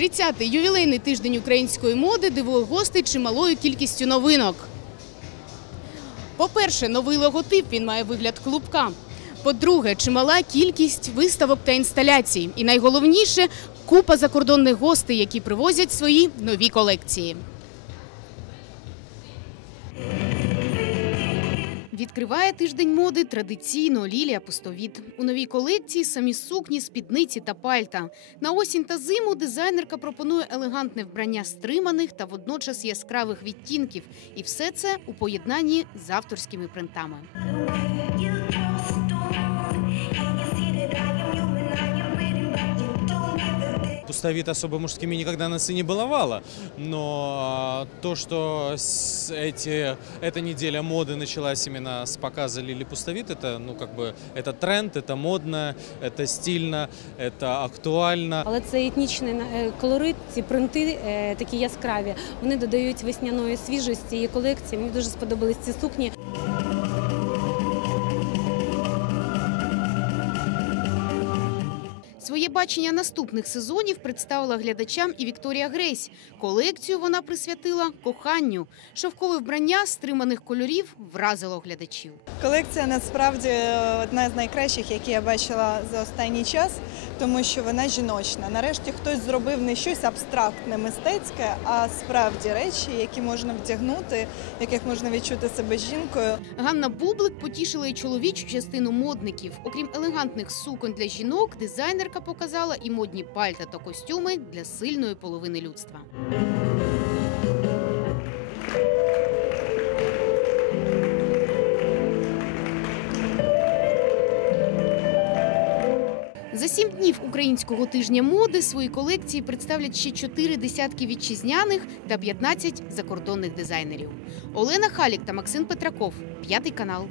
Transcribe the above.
30-й ювілейний тиждень української моди дивує гостей чималою кількістю новинок. По-перше, новий логотип він має вигляд клубка. По-друге, чимала кількість виставок та інсталяцій. І найголовніше купа закордонних гостей, які привозять свої нові колекції. Відкриває тиждень моди традиційно Лілія Пустовіт. У новій колекції самі сукні, спідниці та пальта. На осінь та зиму дизайнерка пропонує елегантне вбрання стриманих та водночас яскравих відтінків. І все це у поєднанні з авторськими принтами. Пустовит особо мужскими никогда нас и не баловала, но а, то, что с- эти, эта неделя моды началась именно с показа Лили Пустовит, это, ну, как бы, это тренд, это модно, это стильно, это актуально. Але це етнічний е, колорит, ці принти е, такі яскраві. Вони додають весняної свіжості цієї колекції. Мені дуже сподобались ці сукні. Своє бачення наступних сезонів представила глядачам і Вікторія Грейсь. Колекцію вона присвятила коханню. Шовкове вбрання стриманих кольорів вразило глядачів. Колекція насправді одна з найкращих, які я бачила за останній час, тому що вона жіночна. Нарешті хтось зробив не щось абстрактне, мистецьке, а справді речі, які можна вдягнути, в яких можна відчути себе жінкою. Ганна Бублик потішила і чоловічу частину модників. Окрім елегантних суконь для жінок, дизайнерка показала і модні пальта та костюми для сильної половини людства. За сім днів українського тижня моди свої колекції представлять ще чотири десятки вітчизняних та 15 закордонних дизайнерів. Олена Халік та Максим Петраков, п'ятий канал.